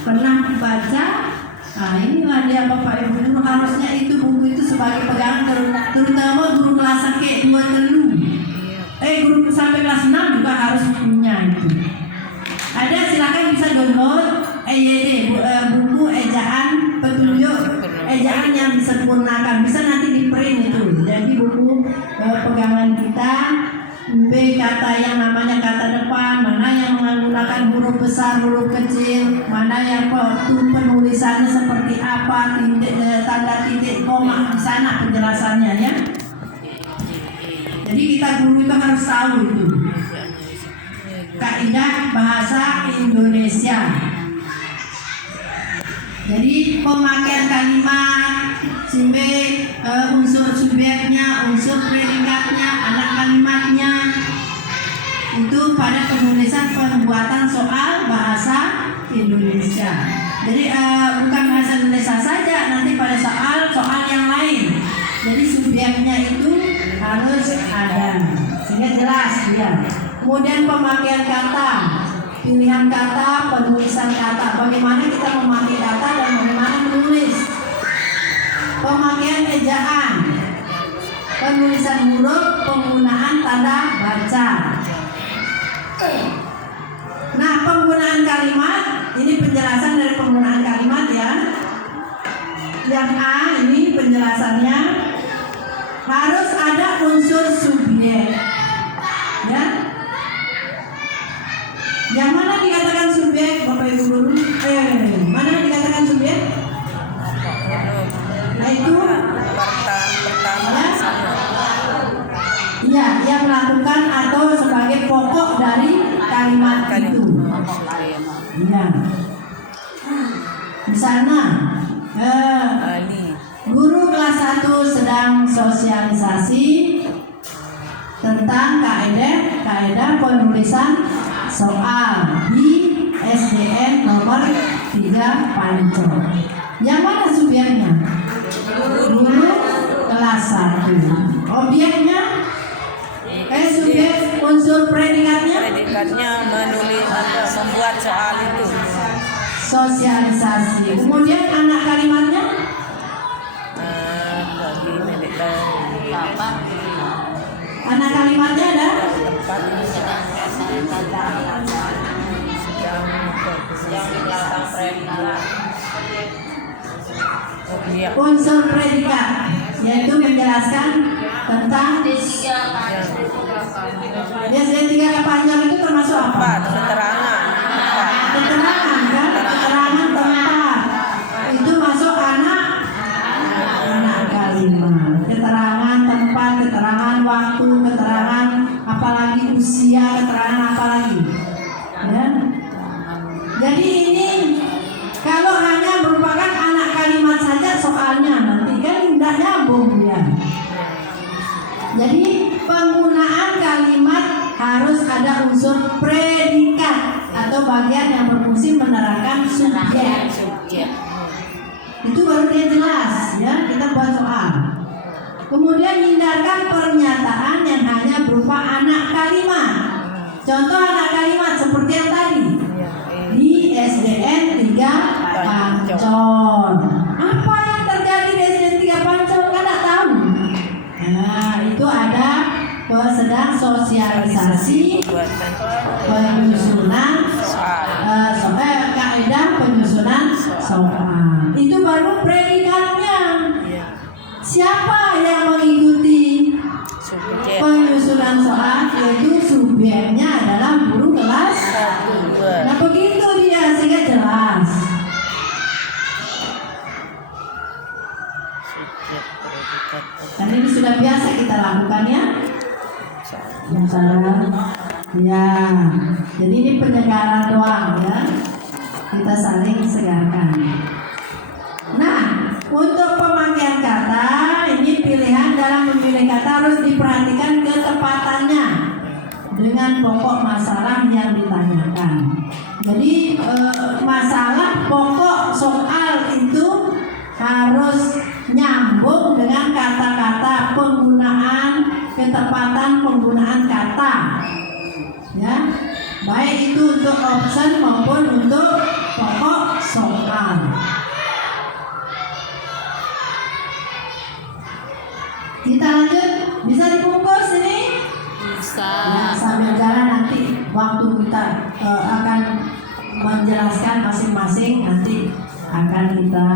pernah baca. Nah inilah dia Bapak Ibu Guru, harusnya itu buku itu sebagai pegangan terutama guru kelas ke 2 telu. Guru sampai kelas 6 juga harus punya itu. Ada, silakan bisa download EYD, buku ejaan petunjuk ejaan yang disempurnakan, bisa nanti di print itu. Jadi buku pegangan kita, B kata yang namanya kata depan, mana yang menggunakan huruf besar, huruf kecil, mana yang penulisannya seperti apa, tanda titik, koma, di sana penjelasannya ya. Jadi kita guru itu harus tahu itu kaidah bahasa Indonesia. Jadi pemakaian kalimat, unsur subjeknya, unsur predikatnya, anak kalimatnya itu pada penulisan pembuatan soal bahasa Indonesia. Jadi bukan bahasa Indonesia saja, nanti pada soal yang lain. Jadi subjeknya itu harus ada sehingga jelas dia. Kemudian pemakaian kata, pilihan kata, penulisan kata, bagaimana kita memakai kata dan bagaimana menulis. Pemakaian ejaan, penulisan huruf, penggunaan tanda baca. Nah, penggunaan kalimat, ini penjelasan dari penggunaan kalimat ya. Yang A ini penjelasannya harus ada unsur subjek. Ya. Yang mana dikatakan subjek, Bapak Ibu Guru? Mana dikatakan subjek? Itu ya, yang melakukan atau sebagai pokok dari kalimat itu. Ya. Di sana guru kelas 1 sedang sosialisasi tentang kaidah penulisan soal di SDN nomor 3 Pancol. Yang mana subjeknya? Guru kelas 1. Objeknya? Subjek, unsur predikatnya? Predikatnya menulis atau membuat soal itu. Sosialisasi. Kemudian anak kalimatnya? Anak kalimatnya ada? Unsur predikat, yaitu menjelaskan tentang SD3 Panjang itu termasuk apa? Keterangan. Keterangan kan? Keterangan tempat. Itu masuk anak kalimat. Keterangan tempat, keterangan waktu, keterangan apalagi usia, keterangan apalagi. Ya. Jadi ini kalau hanya merupakan anak kalimat saja soalnya nanti kan tidak nyambung dia. Jadi penggunaan kalimat harus ada unsur predikat atau bagian yang berfungsi menerangkan subjek. Itu baru dia jelas ya, kita buat soal. Kemudian hindarkan pernyataan yang hanya berupa anak kalimat. Contoh anak kalimat seperti yang tadi di SDN 3 Pancol. Apa yang terjadi di SDN 3 Pancol? Kan tidak tahu. Nah, itu ada sedang sosialisasi penyusunan kaidah penyusunan soal. Itu baru predikatnya. Siapa yang mengikuti penyusunan soal? Yaitu subjeknya adalah guru kelas 1. Nah begitu dia sehingga jelas. Dan ini sudah biasa kita lakukan ya. Ya, jadi ini penyegaran doang ya. Kita saling segarkan. Nah, untuk pemakaian kata, ini pilihan dalam memilih kata harus diperhatikan ketepatannya dengan pokok masalah yang ditanyakan. Jadi masalah pokok soal itu harus nyambung dengan kata-kata, penggunaan, ketepatan penggunaan kata, ya, baik itu untuk option maupun untuk pokok menjelaskan masing-masing, nanti akan kita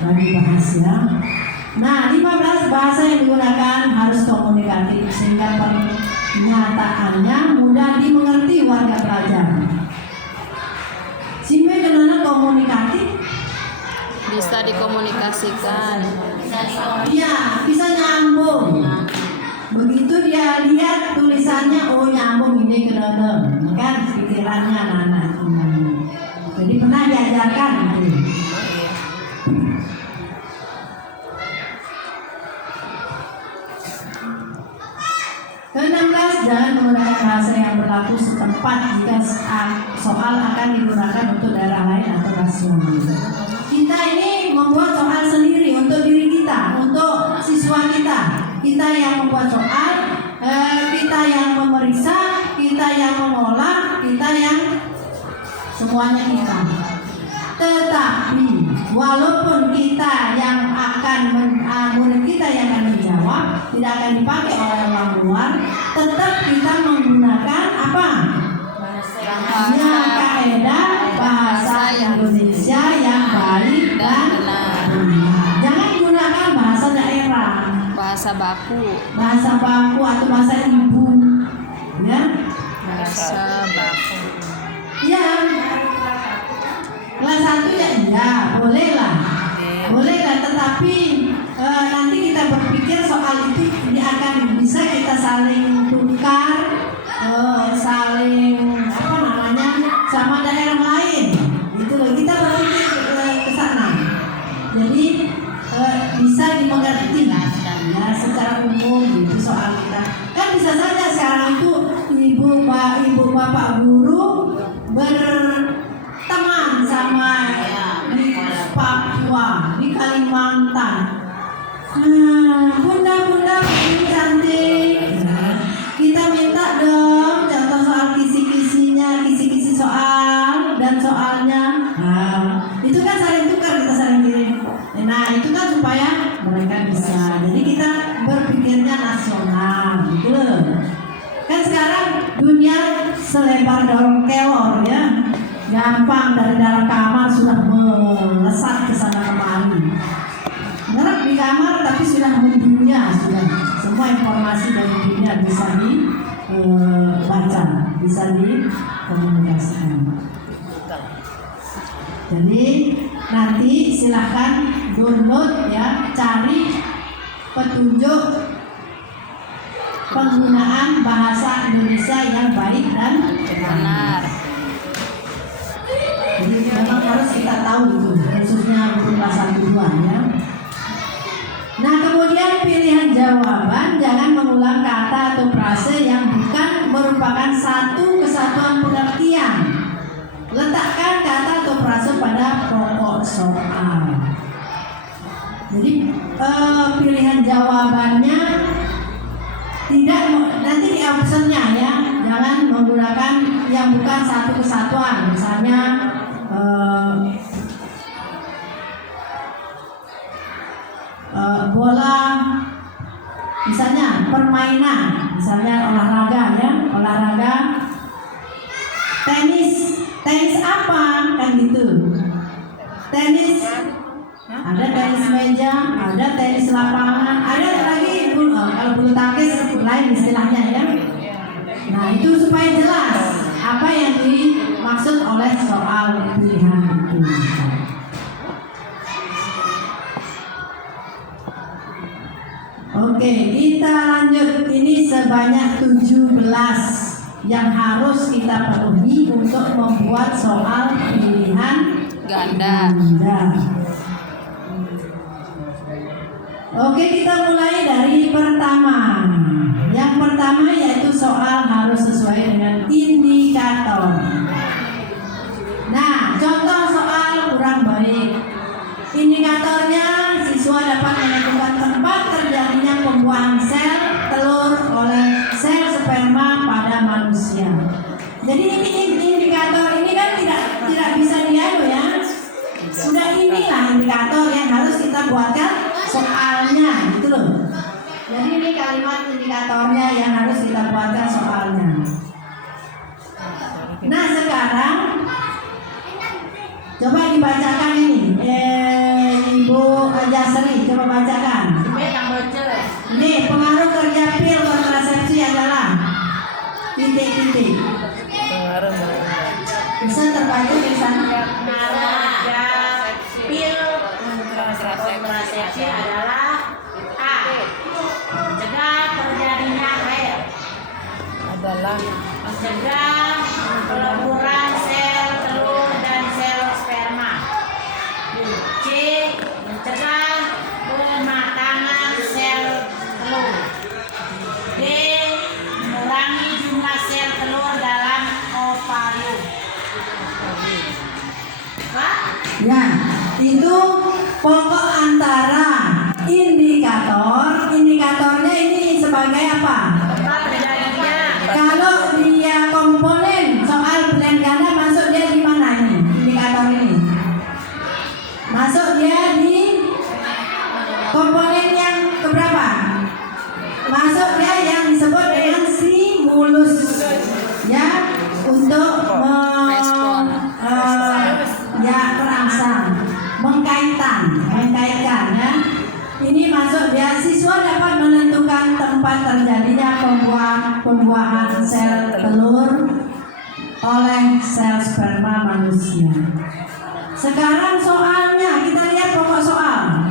lagi bahas ya. Nah, 15 bahasa yang digunakan harus komunikatif sehingga pernyataannya mudah dimengerti warga pelajar. Simpe kenana komunikatif Bisa dikomunikasikan. Iya, bisa nyambung. Begitu dia lihat tulisannya, oh nyambung ini ke dalam, kan pikirannya anak-anak. Jadi pernah diajarkan itu. Ke-16, jangan menggunakan bahasa yang berlaku setempat jika soal akan digunakan untuk daerah lain atau nasional. Kita ini membuat soal sendiri untuk diri kita, untuk siswa kita. Kita yang membuat soal, kita yang memeriksa, kita yang mengolah, kita yang semuanya kita. Tetapi walaupun kita yang akan murid kita yang akan menjawab, tidak akan dipakai oleh orang luar, tetap kita menggunakan apa? Kaidah bahasa Indonesia yang baik dan benar. Jangan gunakan bahasa daerah, Bahasa baku. bahasa baku atau bahasa ibu, ya. Bahasa baku. Ya, kelas 1 ya iya, boleh lah. Tetapi nanti kita berpikir soal itu ini akan bisa kita saling tukar, saling apa namanya sama daerah lain. Itu loh, kita berpikir ke sana. Jadi bisa dimengerti ya secara umum gitu soal kita. Kan bisa saja sekarang itu ibu bapak guru berteman sama di Papua, di Kalimantan. Bunda ini cantik. Kita minta dong contoh soal kisi-kisi soal dan soalnya. Itu kan saling tukar, kita saling kirim. Nah, itu kan supaya mereka bisa. Jadi kita berpikirnya nasional, gitu loh. Kan sekarang dunia selebar daun kelor ya. Gampang dari dalam kamar sudah melesat ke sana kemari. Ngerap di kamar tapi sudah mendunia, sudah semua informasi dari dunia bisa dibaca, bisa dikomunikasikan. Jadi nanti silahkan download ya, cari petunjuk penggunaan bahasa Indonesia yang baik dan Benar. Jadi memang harus kita tahu itu, khususnya untuk kelas 1 2 ya. Nah, kemudian pilihan jawaban, jangan mengulang kata atau frase yang bukan merupakan satu kesatuan pengertian. Letakkan kata atau frase pada pokok soal. Jadi pilihan jawabannya tidak, nanti di optionnya ya, jangan menggunakan yang bukan satu kesatuan. Misalnya bola, misalnya permainan, misalnya olahraga, tenis apa kan gitu, tenis ada tenis meja, ada tenis lapangan, ada lagi kalau bulu tangkis lain istilahnya ya. Nah, itu supaya jelas apa yang dimaksud oleh soal pilihan itu. Oke, kita lanjut. Ini sebanyak 17 yang harus kita penuhi untuk membuat soal pilihan Ganda. Oke, kita mulai dari pertama. Yang pertama yaitu soal harus sesuai dengan indikator. Nah, contoh soal kurang baik. Indikatornya siswa dapat menentukan tempat terjadinya pembuahan sel telur oleh sel sperma pada manusia. Jadi ini indikator ini kan tidak bisa diadu ya. Sudah inilah indikator yang harus kita buatkan soalnya gitu loh. Jadi ini kalimat indikatornya yang harus kita buatkan soalnya. Nah sekarang coba dibacakan ini, Ibu Jasri, coba bacakan. Ini pengaruh kerja pil kontrasepsi adalah titik-titik. Bisa terbaca di sana. Pil kontrasepsi adalah A. Mencegah terjadinya haid. Adalah Mencegah peleburan sel telur dan sel sperma. C. Mencegah pematangan sel telur. D. Mengurangi jumlah sel telur dalam ovarium. Pak? Ya, itu pokok antara indikator. Indikatornya ini sebagai apa? Tempat terjadinya. Kalau dia komponen soal pilihan ganda masuk dia di mana ini? Indikator ini masuk dia di komponen yang keberapa? Masuk dia yang disebut dengan stimulus, ya, untuk ya terangsang, mengkaitkan ya. Ini masuk dia, siswa dapat menentukan tempat terjadinya pembuahan sel telur oleh sel sperma manusia. Sekarang soalnya kita lihat pokok soal.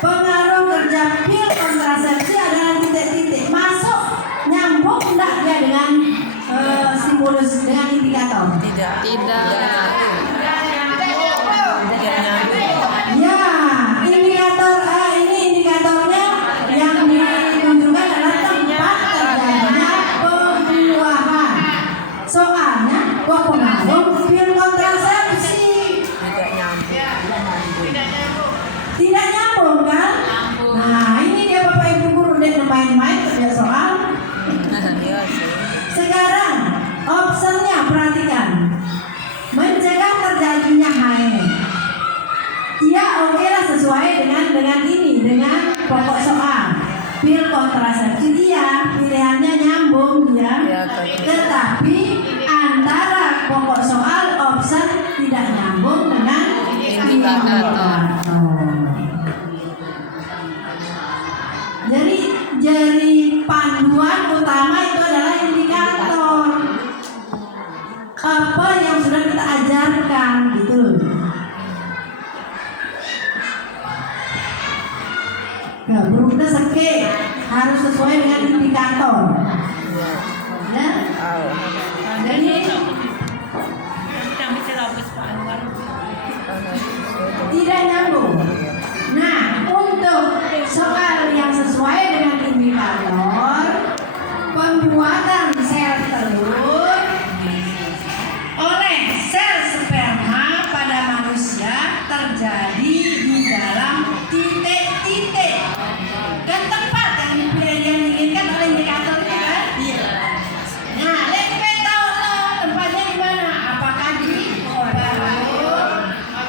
Pengaruh kerja pil kontrasepsi adalah titik-titik. Masuk nyambung enggak dia dengan stimulus, dengan indikator? tidak. Ya, indikator ini indikatornya yang ditunjukkan adalah tempat terjadinya pembuahan. Soalnya kok pengaruh pil kontrasepsi tidak nyambung kan? Nah ini dia Bapak Ibu guru dan main-main kerja soal. Sekarang optionnya perhatikan, mencegah terjadinya haid. Ya oke lah, sesuai dengan ini, dengan pokok soal. Pil kontrasepsi dia pilihannya nyambung ya, tetapi antara pokok soal option tidak nyambung dengan indikator. Jadi panduan utama itu adalah indikator. Apa yang sudah kita ajarkan gitu. Nah, berubah seke harus sesuai dengan indikator.